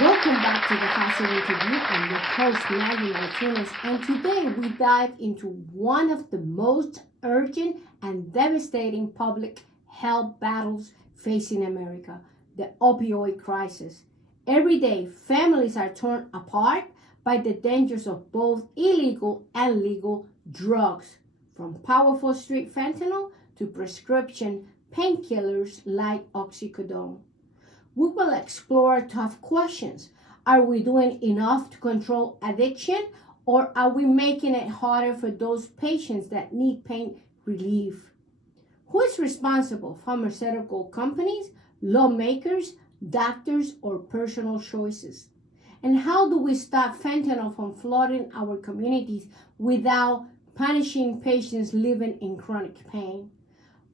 Welcome back to the Hot Interview. I'm your host, Maggy Martinez, and today we dive into one of the most urgent and devastating public health battles facing America, the opioid crisis. Every day, families are torn apart by the dangers of both illegal and legal drugs, from powerful street fentanyl to prescription painkillers like oxycodone. We will explore tough questions. Are we doing enough to control addiction, or are we making it harder for those patients that need pain relief? Who is responsible? Pharmaceutical companies, lawmakers, doctors, or personal choices? And how do we stop fentanyl from flooding our communities without punishing patients living in chronic pain?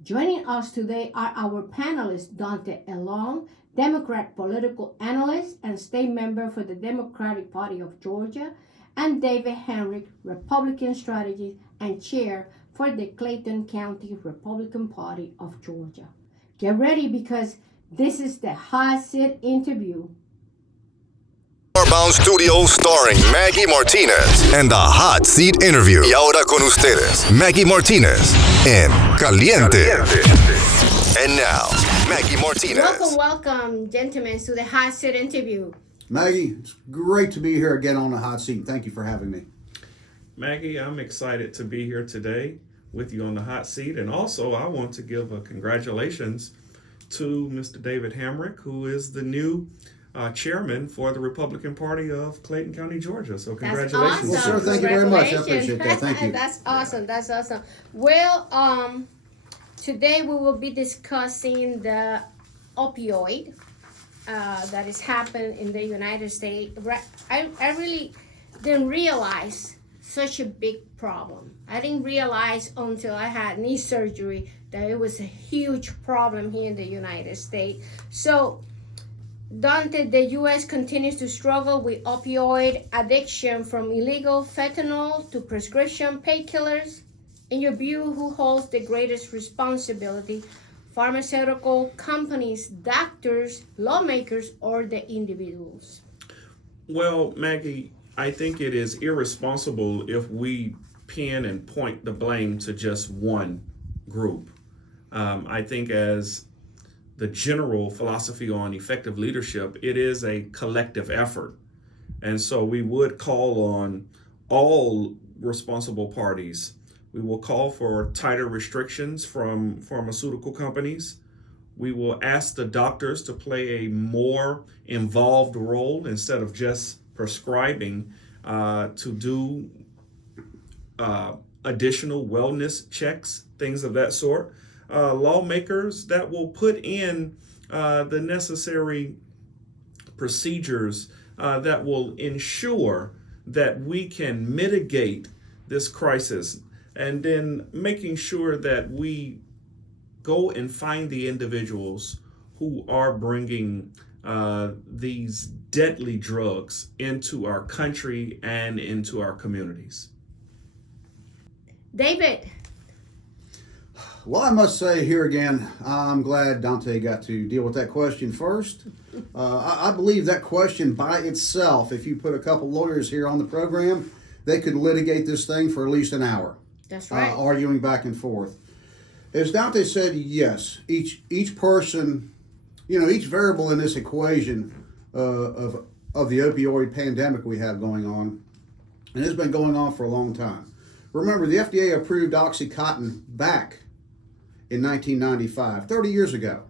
Joining us today are our panelists, Daunta A, Democrat political analyst and state member for the Democratic Party of Georgia, and David Hamrick, Republican strategist and chair for the Clayton County Republican Party of Georgia. Get ready because this is the Hot Seat Interview. Starbound Studios starring Maggy Martinez and the Hot Seat Interview. Y ahora con ustedes, Maggy Martinez en Caliente. And now, Maggy Martinez. Welcome, gentlemen, to the Hot Seat Interview. Maggy, it's great to be here again on the Hot Seat. Thank you for having me. Maggy, I'm excited to be here today with you on the Hot Seat. And also, I want to give a congratulations to Mr. David Hamrick, who is the new chairman for the Republican Party of Clayton County, Georgia. So congratulations. That's awesome. Well, sir, thank you very much. I appreciate that. Thank you. That's awesome. That's awesome. Well, today we will be discussing the opioid that is happening in the United States. I really didn't realize such a big problem. I didn't realize until I had knee surgery that it was a huge problem here in the United States. So, Daunta, the U.S. continues to struggle with opioid addiction, from illegal fentanyl to prescription painkillers. In your view, who holds the greatest responsibility? Pharmaceutical companies, doctors, lawmakers, or the individuals? Well, Maggie, I think it is irresponsible if we pin and point the blame to just one group. I think as the general philosophy on effective leadership, it is a collective effort. And so we would call on all responsible parties. We will call for tighter restrictions from pharmaceutical companies. We will ask the doctors to play a more involved role instead of just prescribing, to do additional wellness checks, things of that sort. Lawmakers that will put in the necessary procedures that will ensure that we can mitigate this crisis, and then making sure that we go and find the individuals who are bringing these deadly drugs into our country and into our communities. David. Well, I must say here again, I'm glad Daunta got to deal with that question first. I believe that question by itself, if you put a couple lawyers here on the program, they could litigate this thing for at least an hour. That's right. Arguing back and forth. As Daunta said, yes, each person, each variable in this equation of the opioid pandemic we have going on, and it's been going on for a long time. Remember, the FDA approved Oxycontin back in 1995, 30 years ago.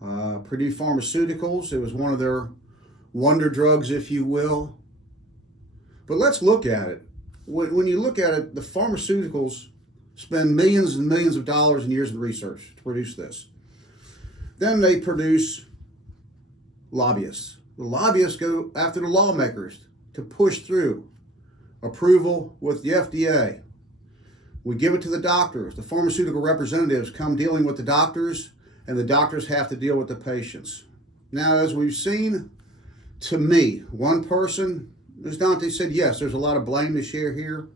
Purdue Pharmaceuticals, it was one of their wonder drugs, if you will. But let's look at it. When you look at it, the pharmaceuticals spend millions and millions of dollars and years in research to produce this. Then they produce lobbyists. The lobbyists go after the lawmakers to push through approval with the FDA. We give it to the doctors. The pharmaceutical representatives come dealing with the doctors, and the doctors have to deal with the patients. Now, as we've seen, to me, one person, as Daunta said, yes, there's a lot of blame to share here.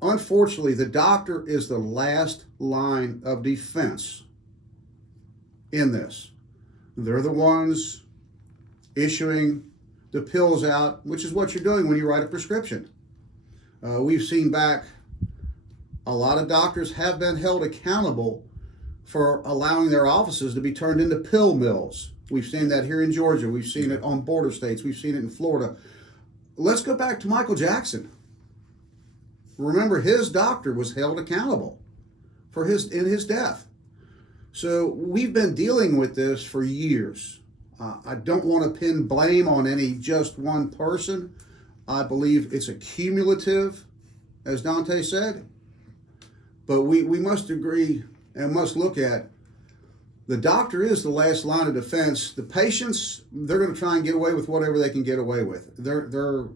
Unfortunately, the doctor is the last line of defense. in this. They're the ones, issuing the pills out, which is what you're doing when you write a prescription. We've seen back a lot of doctors have been held accountable for allowing their offices to be turned into pill mills. We've seen that here in Georgia. We've seen it on border states. We've seen it in Florida. Let's go back to Michael Jackson. Remember, his doctor was held accountable for his death. So we've been dealing with this for years. I don't want to pin blame on just one person. I believe it's a cumulative, as Daunta said. But we must agree and must look at the doctor is the last line of defense. The patients, they're going to try and get away with whatever they can get away with. They're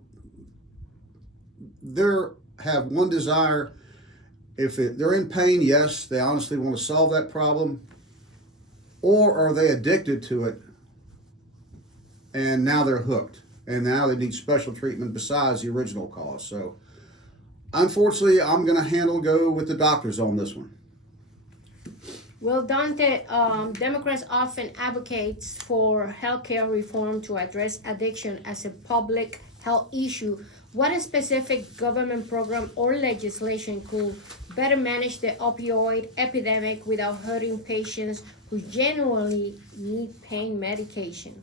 have one desire. If they're in pain, yes, they honestly want to solve that problem. Or are they addicted to it and now they're hooked and now they need special treatment besides the original cause? So unfortunately, I'm going to go with the doctors on this one. Well, Daunta, Democrats often advocate for healthcare reform to address addiction as a public health issue. What a specific government program or legislation could better manage the opioid epidemic without hurting patients who genuinely need pain medication?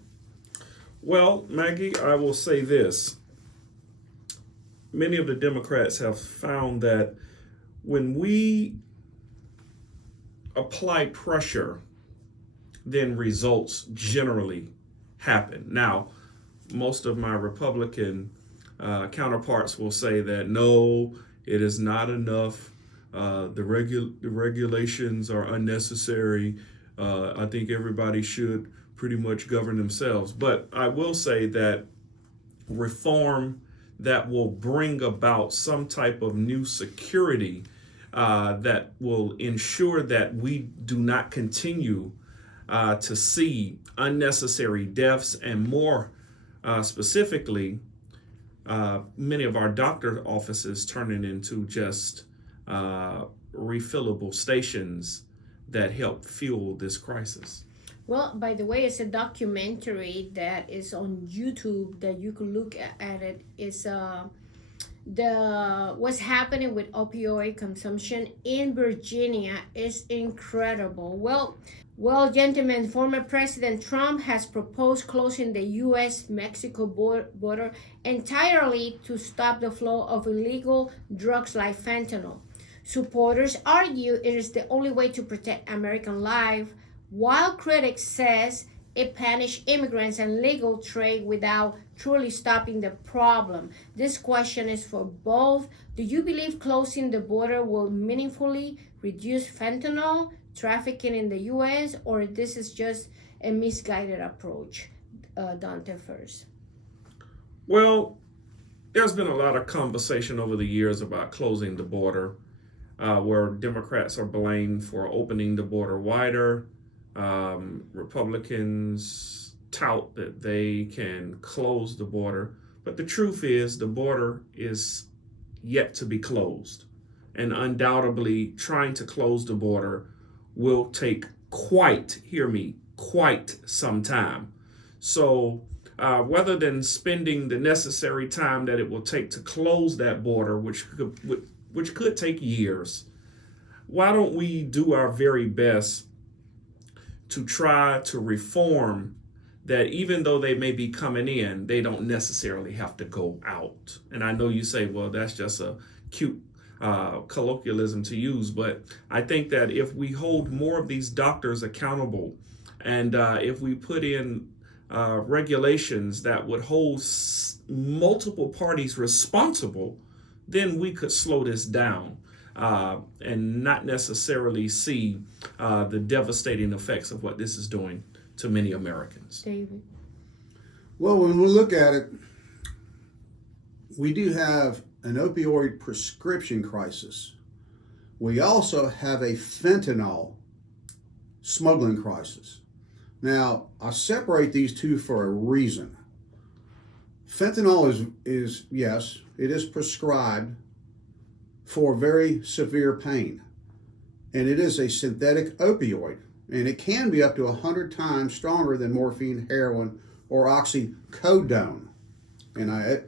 Well, Maggie, I will say this. Many of the Democrats have found that when we apply pressure, then results generally happen. Now, most of my Republican counterparts will say that no, it is not enough. The regulations are unnecessary. I think everybody should pretty much govern themselves. But I will say that reform that will bring about some type of new security that will ensure that we do not continue to see unnecessary deaths, and more specifically, many of our doctor offices turning into just refillable stations that help fuel this crisis. Well, by the way, it's a documentary that is on YouTube that you can look at it. It's what's happening with opioid consumption in Virginia is incredible. Well, gentlemen, former President Trump has proposed closing the U.S.-Mexico border entirely to stop the flow of illegal drugs like fentanyl. Supporters argue it is the only way to protect American life, while critics says it punishes immigrants and legal trade without truly stopping the problem. This question is for both. Do you believe closing the border will meaningfully reduce fentanyl trafficking in the U.S., or this is just a misguided approach? Daunta first. Well, there's been a lot of conversation over the years about closing the border, where Democrats are blamed for opening the border wider. Republicans tout that they can close the border, but the truth is the border is yet to be closed, and undoubtedly trying to close the border will take quite some time. So rather than spending the necessary time that it will take to close that border, which could take years, why don't we do our very best to try to reform that even though they may be coming in, they don't necessarily have to go out. And I know you say, well, that's just a cute colloquialism to use, but I think that if we hold more of these doctors accountable, and if we put in regulations that would hold multiple parties responsible, then we could slow this down. And not necessarily see the devastating effects of what this is doing to many Americans. David? Well, when we look at it, we do have an opioid prescription crisis. We also have a fentanyl smuggling crisis. Now, I separate these two for a reason. Fentanyl is yes, it is prescribed for very severe pain. And it is a synthetic opioid. And it can be up to 100 times stronger than morphine, heroin, or oxycodone. And I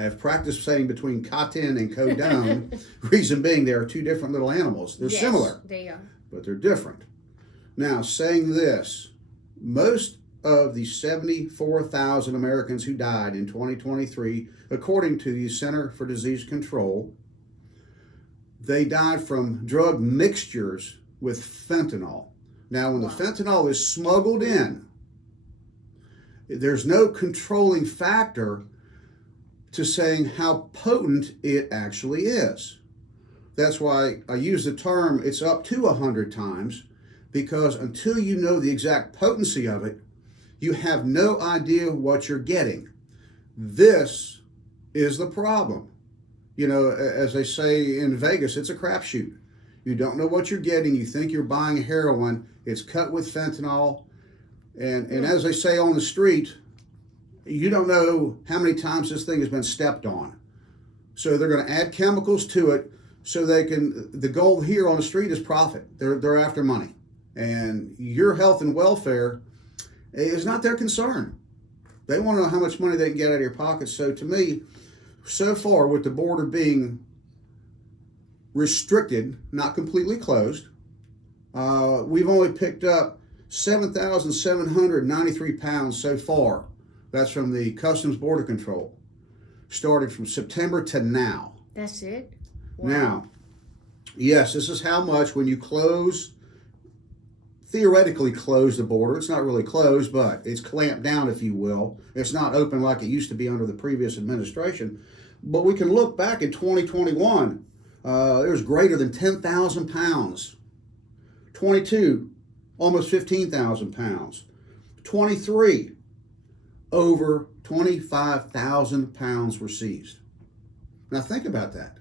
have practiced saying between cotton and codone. Reason being, they are two different little animals. They're similar. They are. But they're different. Now, saying this, most of the 74,000 Americans who died in 2023, according to the Center for Disease Control, they died from drug mixtures with fentanyl. Now, when the fentanyl is smuggled in, there's no controlling factor to saying how potent it actually is. That's why I use the term it's up to 100 times, because until you know the exact potency of it, you have no idea what you're getting. This is the problem. You know, as they say in Vegas, it's a crapshoot. You don't know what you're getting. You think you're buying heroin. It's cut with fentanyl. And as they say on the street, you don't know how many times this thing has been stepped on. So they're going to add chemicals to it so they can, the goal here on the street is profit. They're after money. And your health and welfare is not their concern. They want to know how much money they can get out of your pocket. So to me, so far with the border being restricted, not completely closed, we've only picked up 7,793 pounds so far. That's from the Customs Border Control. Started from September to now. That's it? Wow. Now, yes, this is how much when you theoretically close the border. It's not really closed, but it's clamped down, if you will. It's not open like it used to be under the previous administration. But we can look back in 2021. There was greater than 10,000 pounds. 22, almost 15,000 pounds. 23, over 25,000 pounds were seized. Now think about that.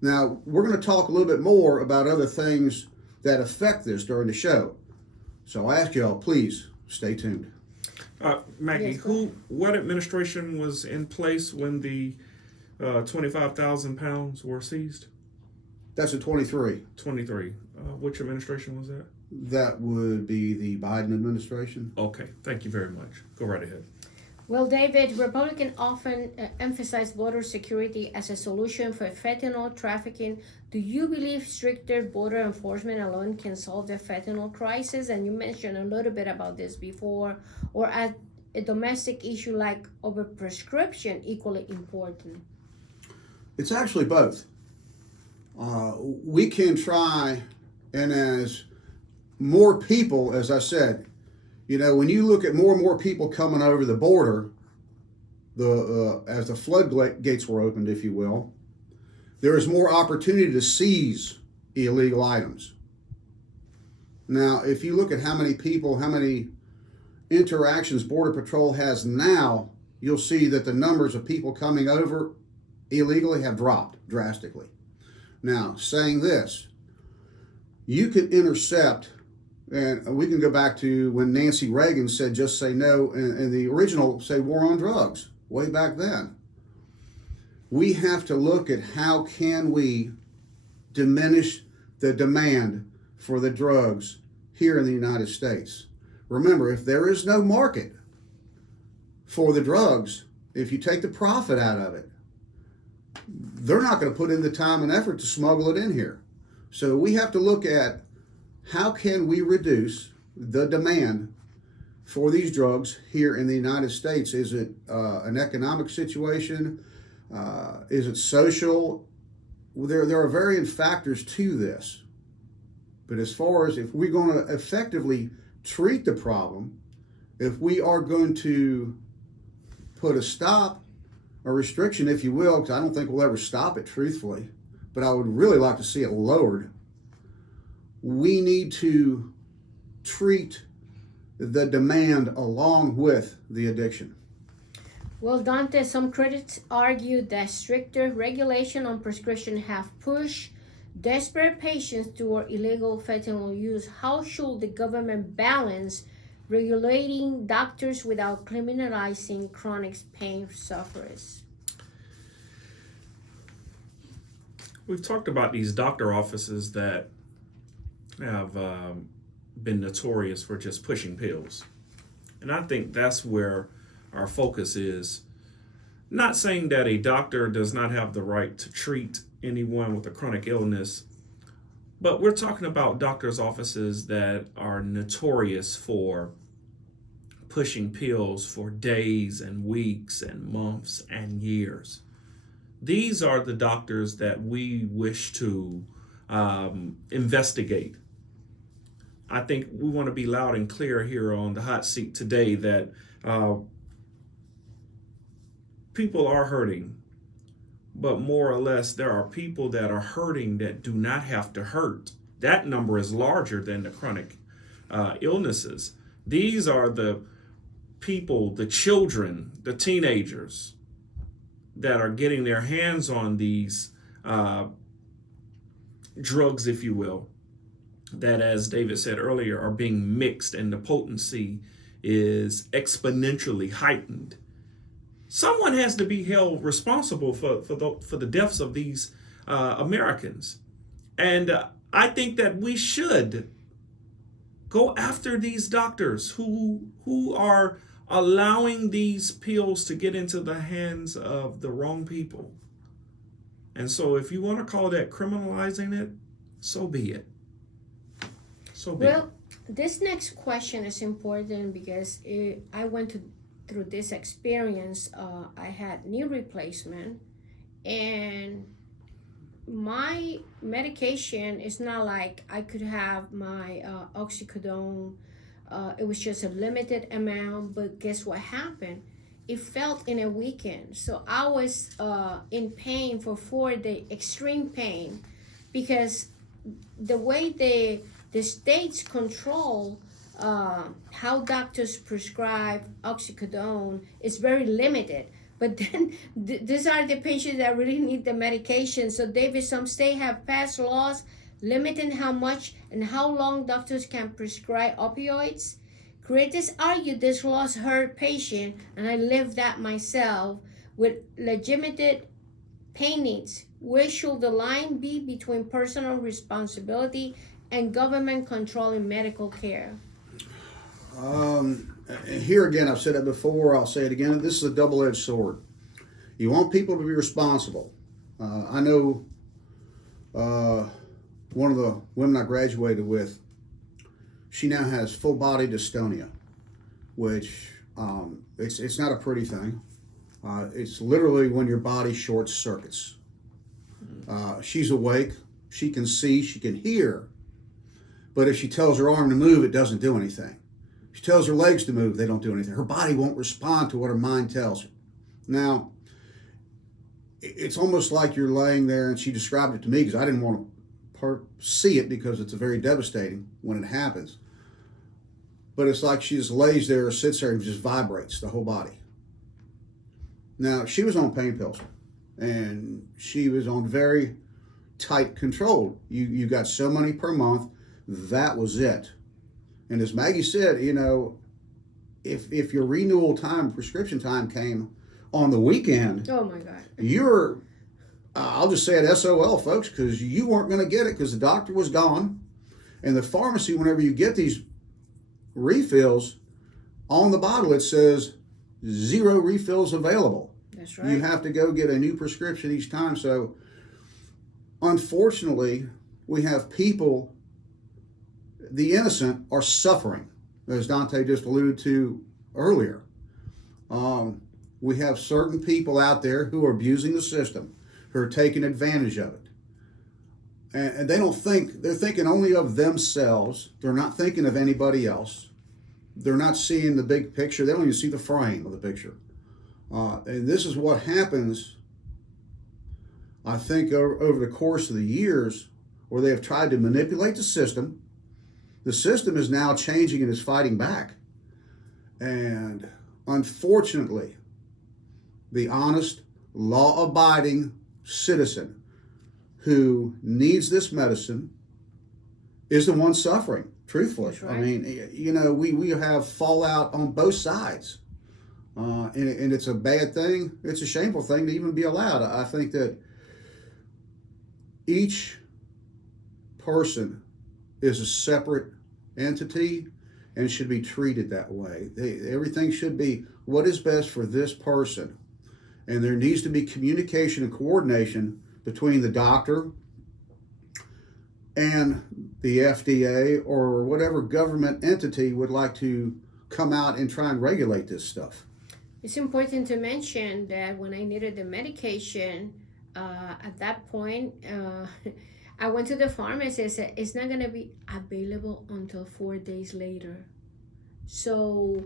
Now, we're going to talk a little bit more about other things that affect this during the show. So I ask y'all, please stay tuned. Maggie, Yes, what administration was in place when the 25,000 pounds were seized? That's a 23. 23. Which administration was that? That would be the Biden administration. Okay, thank you very much. Go right ahead. Well, David, Republicans often emphasize border security as a solution for fentanyl trafficking. Do you believe stricter border enforcement alone can solve the fentanyl crisis? And you mentioned a little bit about this before. Or a domestic issue like overprescription equally important? It's actually both. We can try, and as more people, as I said, you know, when you look at more and more people coming over the border, as the floodgates were opened, if you will, there is more opportunity to seize illegal items. Now, if you look at how many people, how many interactions Border Patrol has now, you'll see that the numbers of people coming over illegally have dropped drastically. Now, saying this, you could intercept, and we can go back to when Nancy Reagan said just say no, and the original say war on drugs, way back then. We have to look at how can we diminish the demand for the drugs here in the United States. Remember, if there is no market for the drugs, if you take the profit out of it, they're not going to put in the time and effort to smuggle it in here. So we have to look at how can we reduce the demand for these drugs here in the United States. Is it an economic situation? Is it social? Well, there are varying factors to this. But as far as if we're going to effectively treat the problem, if we are going to put a stop, a restriction, if you will, because I don't think we'll ever stop it, truthfully, but I would really like to see it lowered. We need to treat the demand along with the addiction. Well, Daunta, some critics argue that stricter regulation on prescription have pushed desperate patients toward illegal fentanyl use. How should the government balance regulating doctors without criminalizing chronic pain sufferers? We've talked about these doctor offices that have been notorious for just pushing pills. And I think that's where our focus is. Not saying that a doctor does not have the right to treat anyone with a chronic illness, but we're talking about doctors' offices that are notorious for pushing pills for days and weeks and months and years. These are the doctors that we wish to investigate. I think we want to be loud and clear here on the hot seat today that people are hurting, but more or less there are people that are hurting that do not have to hurt. That number is larger than the chronic illnesses. These are the people, the children, the teenagers that are getting their hands on these drugs, if you will, that, as David said earlier, are being mixed and the potency is exponentially heightened. Someone has to be held responsible for the deaths of these Americans. And I think that we should go after these doctors who are allowing these pills to get into the hands of the wrong people. And so if you want to call that criminalizing it, so be it. So be it. Well, this next question is important because I went through this experience. I had knee replacement, and my medication is not like I could have my oxycodone. It was just a limited amount, but guess what happened? It felt in a weekend. So I was in pain for 4 days, extreme pain, because the way the states control how doctors prescribe oxycodone is very limited. But then these are the patients that really need the medication. So David, some states have passed laws limiting how much and how long doctors can prescribe opioids. Critics argue this laws hurt patients, and I lived that myself, with legitimate pain needs. Where should the line be between personal responsibility and government controlling medical care? Here again, I've said it before, I'll say it again, this is a double-edged sword. You want people to be responsible. I know one of the women I graduated with, she now has full-body dystonia, which it's not a pretty thing. It's literally when your body short circuits. She's awake, she can see, she can hear, but if she tells her arm to move, it doesn't do anything. If she tells her legs to move, they don't do anything. Her body won't respond to what her mind tells her. Now, it's almost like you're laying there, and she described it to me because I didn't want to see it because it's very devastating when it happens. But it's like she just lays there or sits there and just vibrates the whole body. Now, she was on pain pills, and she was on very tight control. You got so many per month. That was it. And as Maggie said, you know, if your renewal time, prescription time came on the weekend, oh my God, you're, I'll just say it SOL, folks, because you weren't going to get it because the doctor was gone. And the pharmacy, whenever you get these refills, on the bottle it says 0 refills available. That's right. You have to go get a new prescription each time. So unfortunately, we have people, the innocent, are suffering, as Daunta just alluded to earlier. We have certain people out there who are abusing the system, who are taking advantage of it. And they don't think, they're thinking only of themselves. They're not thinking of anybody else. They're not seeing the big picture. They don't even see the frame of the picture. And this is what happens, I think, over the course of the years, where they have tried to manipulate the system. The system is now changing and is fighting back. And unfortunately, the honest, law-abiding citizen who needs this medicine is the one suffering, truthfully. That's right. I mean, you know, we have fallout on both sides. And it's a bad thing. It's a shameful thing to even be allowed. I think that each person is a separate entity, and should be treated that way. Everything should be what is best for this person. And there needs to be communication and coordination between the doctor and the FDA or whatever government entity would like to come out and try and regulate this stuff. It's important to mention that when I needed the medication, at that point, I went to the pharmacy and said, it's not going to be available until 4 days later. So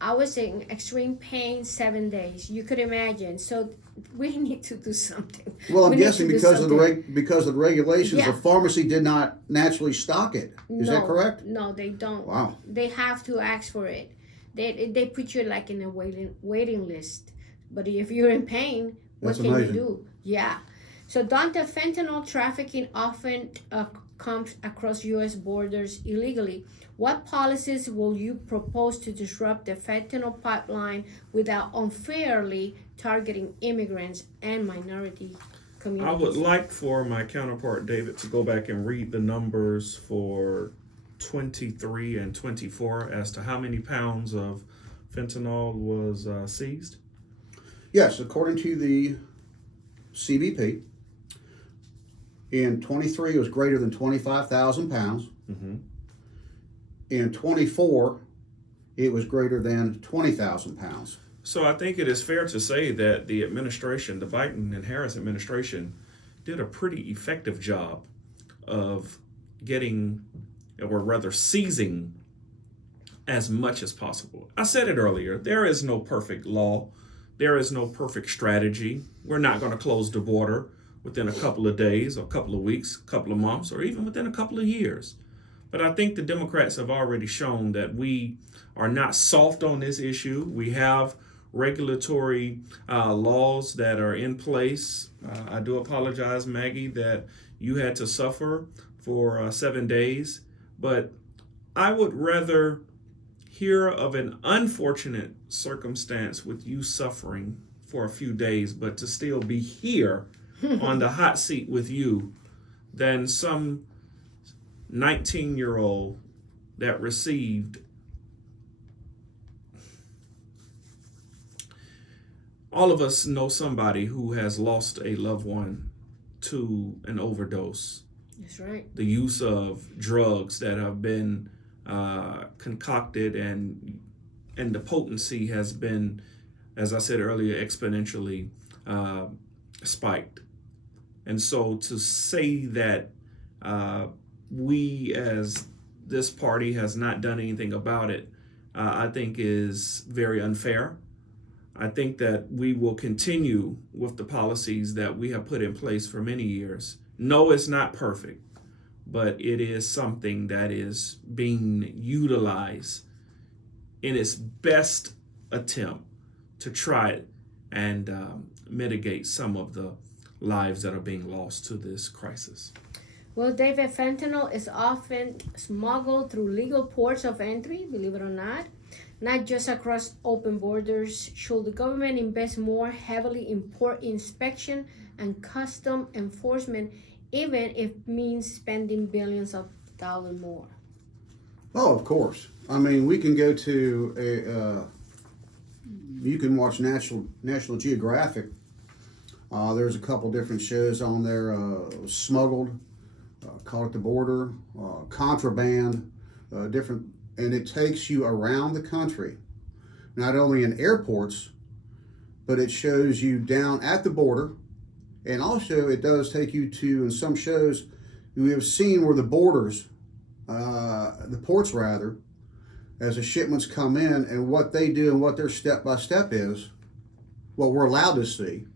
I was in extreme pain 7 days. You could imagine. So we need to do something. Well, I'm guessing because of the regulations, Yeah. the pharmacy did not naturally stock it. Is that correct? No, they don't. Wow. They have to ask for it. They put you like in a waiting list. But if you're in pain, what That's can amazing. you do? Yeah. So Daunta, fentanyl trafficking often comes across U.S. borders illegally. What policies will you propose to disrupt the fentanyl pipeline without unfairly targeting immigrants and minority communities? I would like for my counterpart, David, to go back and read the numbers for 23 and 24 as to how many pounds of fentanyl was seized. Yes, according to the CBP, in 23 it was greater than 25,000 pounds. Mm-hmm. In 24, it was greater than 20,000 pounds. So I think it is fair to say that the administration, the Biden and Harris administration, did a pretty effective job of getting, or rather seizing, as much as possible. I said it earlier, there is no perfect law. There is no perfect strategy. We're not going to close the border within a couple of days or a couple of weeks, a couple of months, or even within a couple of years. But I think the Democrats have already shown that we are not soft on this issue. We have regulatory laws that are in place. I do apologize, Maggie, that you had to suffer for 7 days. But I would rather hear of an unfortunate circumstance with you suffering for a few days, but to still be here on the hot seat with you than some 19-year-old that received all of us know somebody who has lost a loved one to an overdose. That's right. The use of drugs that have been concocted and the potency has been, as I said earlier, exponentially spiked. And so to say that we as this party has not done anything about it, I think is very unfair. I think that we will continue with the policies that we have put in place for many years. No, it's not perfect, but it is something that is being utilized in its best attempt to try and mitigate some of the lives that are being lost to this crisis. Well, David, fentanyl is often smuggled through legal ports of entry, believe it or not just across open borders. Should the government invest more heavily in port inspection and custom enforcement, even if it means spending billions of dollars more? Oh, of course. I mean, we can go to you can watch National Geographic. There's a couple different shows on there, smuggled, caught at the border, contraband, different, and it takes you around the country, not only in airports, but it shows you down at the border, and also it does take you to, in some shows, we have seen where the borders, the ports rather, as the shipments come in and what they do and what their step-by-step is, what we're allowed to see,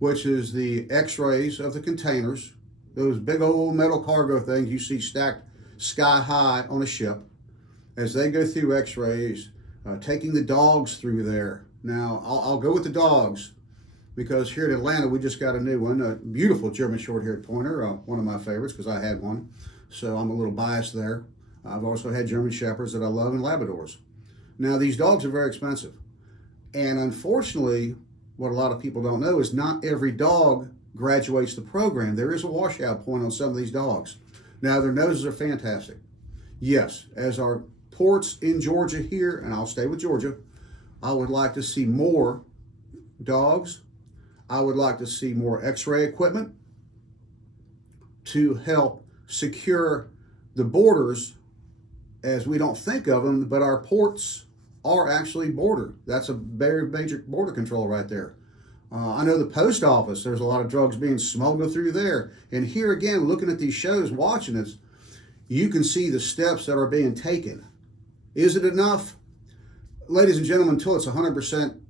which is the x-rays of the containers, those big old metal cargo things you see stacked sky high on a ship, as they go through x-rays, taking the dogs through there. Now, I'll go with the dogs, because here in Atlanta, we just got a new one, a beautiful German short-haired pointer, one of my favorites, because I had one, so I'm a little biased there. I've also had German Shepherds that I love and Labradors. Now, these dogs are very expensive, and unfortunately, what a lot of people don't know is not every dog graduates the program. There is a washout point on some of these dogs. Now, their noses are fantastic. Yes, as our ports in Georgia here, and I'll stay with Georgia, I would like to see more dogs. I would like to see more x-ray equipment to help secure the borders, as we don't think of them, but our ports are actually border. That's a very major border control right there. I know the post office, there's a lot of drugs being smuggled through there. And here again, looking at these shows, watching this, you can see the steps that are being taken. Is it enough? Ladies and gentlemen, until it's 100%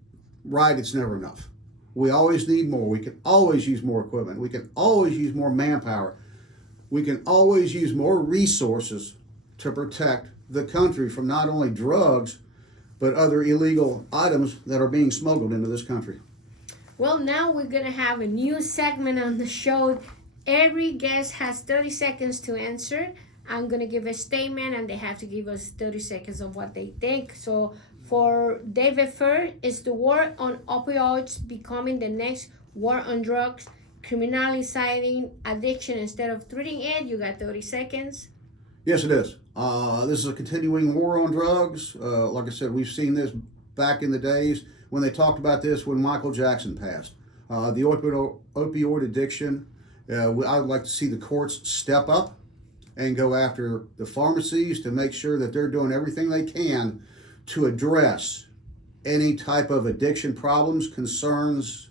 right, it's never enough. We always need more. We can always use more equipment. We can always use more manpower. We can always use more resources to protect the country from not only drugs, but other illegal items that are being smuggled into this country. Well, now we're going to have a new segment on the show. Every guest has 30 seconds to answer. I'm going to give a statement and they have to give us 30 seconds of what they think. So for David first, is the war on opioids becoming the next war on drugs, criminalizing addiction instead of treating it? You got 30 seconds. Yes, it is. This is a continuing war on drugs. Like I said, we've seen this back in the days when they talked about this when Michael Jackson passed. The opioid addiction, I would like to see the courts step up and go after the pharmacies to make sure that they're doing everything they can to address any type of addiction problems, concerns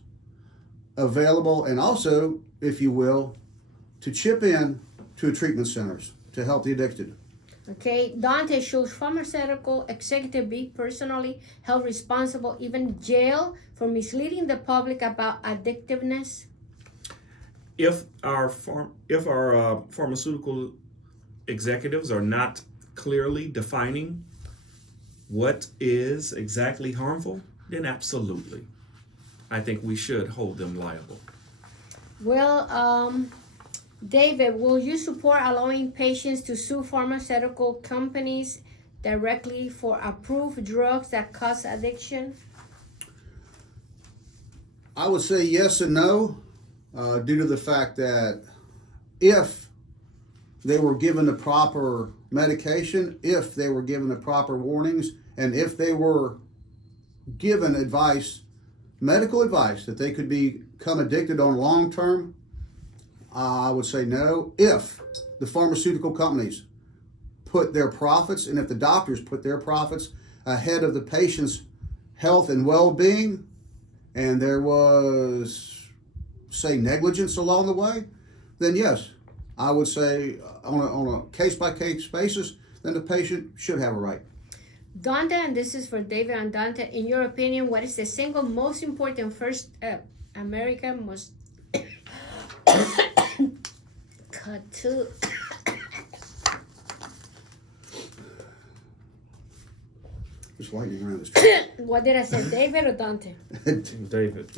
available, and also, if you will, to chip in to treatment centers to help the addicted. Okay, Daunta, should pharmaceutical executive be personally held responsible, even jail, for misleading the public about addictiveness? If our pharmaceutical executives are not clearly defining what is exactly harmful, then absolutely, I think we should hold them liable. Well, David, will you support allowing patients to sue pharmaceutical companies directly for approved drugs that cause addiction? I would say yes and no, due to the fact that if they were given the proper medication, if they were given the proper warnings, and if they were given advice, medical advice, that they could become addicted on long term, I would say no. If the pharmaceutical companies put their profits, and if the doctors put their profits ahead of the patient's health and well-being, and there was, say, negligence along the way, then yes, I would say on a case-by-case basis, then the patient should have a right. Daunta, and this is for David and Daunta, in your opinion, what is the single most important first America must cut to? Just lightning around this tree. What did I say, David or Daunta? David.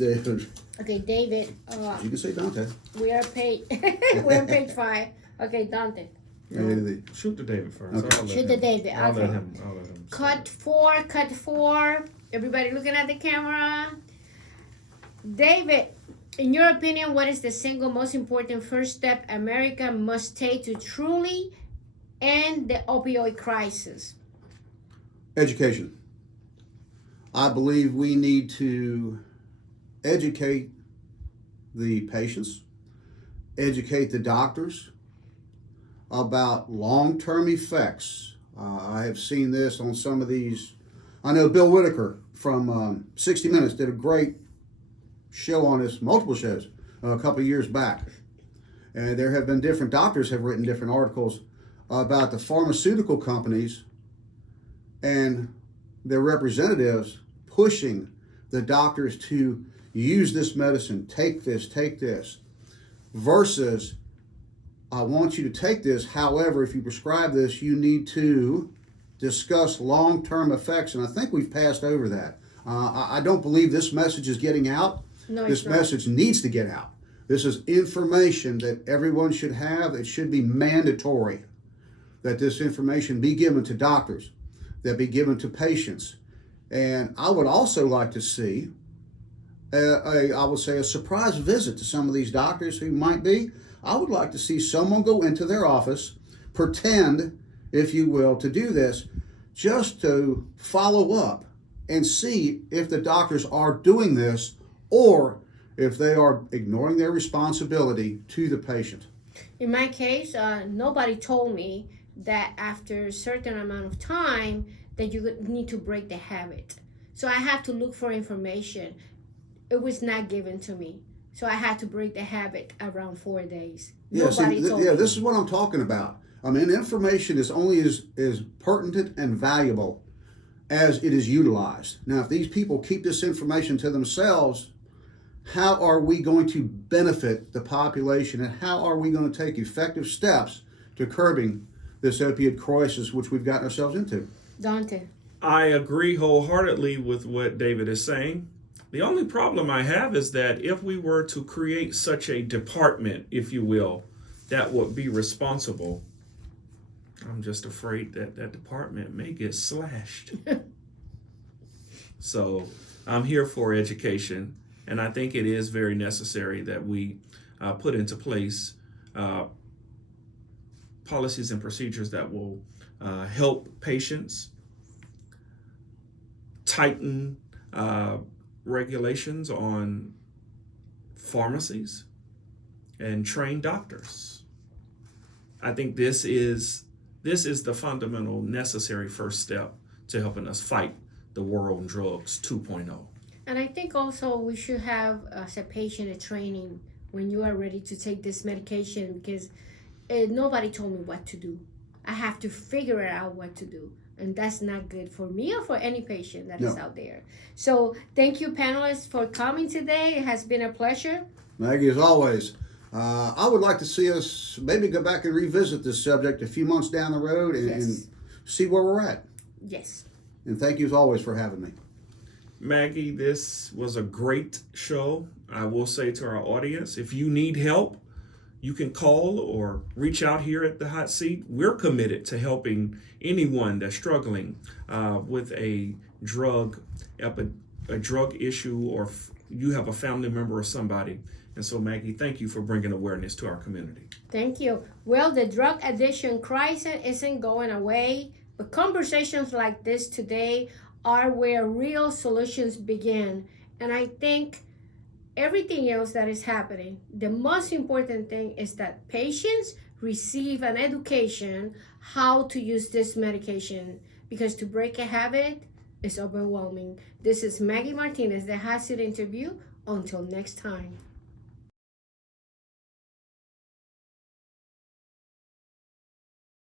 Okay, David. You can say Dante. We are page. We're on page 5. Okay, Daunta. Shoot the David first. Okay. Shoot the David. I'll Okay. let him. Cut 4. Everybody looking at the camera. David, in your opinion, what is the single most important first step America must take to truly end the opioid crisis? Education. I believe we need to educate the patients, educate the doctors about long-term effects. I have seen this on some of these. I know Bill Whitaker from 60 Minutes did a great show on this, multiple shows, a couple of years back. And there have been different doctors have written different articles about the pharmaceutical companies and their representatives pushing the doctors to use this medicine, take this, versus I want you to take this. However, if you prescribe this, you need to discuss long-term effects. And I think we've passed over that. I don't believe this message is getting out. No, this message needs to get out. This is information that everyone should have. It should be mandatory that this information be given to doctors, that be given to patients. And I would also like to see, I would say, a surprise visit to some of these doctors who might be. I would like to see someone go into their office, pretend, if you will, to do this, just to follow up and see if the doctors are doing this or if they are ignoring their responsibility to the patient. In my case, nobody told me that after a certain amount of time that you need to break the habit. So I have to look for information. It was not given to me. So I had to break the habit around 4 days. Nobody told me. This is what I'm talking about. I mean, information is only as pertinent and valuable as it is utilized. Now, if these people keep this information to themselves, how are we going to benefit the population, and how are we going to take effective steps to curbing this opioid crisis which we've gotten ourselves into? Daunta. I agree wholeheartedly with what David is saying. The only problem I have is that if we were to create such a department, if you will, that would be responsible, I'm just afraid that that department may get slashed. So I'm here for education, and I think it is very necessary that we put into place policies and procedures that will help patients, tighten regulations on pharmacies, and train doctors. I think this is the fundamental necessary first step to helping us fight the war on drugs 2.0. And I think also we should have, as a patient, a training when you are ready to take this medication, because nobody told me what to do. I have to figure out what to do. And that's not good for me or for any patient that is out there. So thank you, panelists, for coming today. It has been a pleasure. Maggie, as always, I would like to see us maybe go back and revisit this subject a few months down the road and see where we're at. Yes. And thank you as always for having me. Maggie, this was a great show. I will say to our audience, if you need help, you can call or reach out here at the Hot Seat. We're committed to helping anyone that's struggling with a drug issue, or you have a family member or somebody. And so, Maggie, thank you for bringing awareness to our community. Thank you. Well, the drug addiction crisis isn't going away, but conversations like this today are where real solutions begin. And I think everything else that is happening, the most important thing is that patients receive an education how to use this medication, because to break a habit is overwhelming. This is Maggy Martinez, the Hot Seat Interview. Until next time.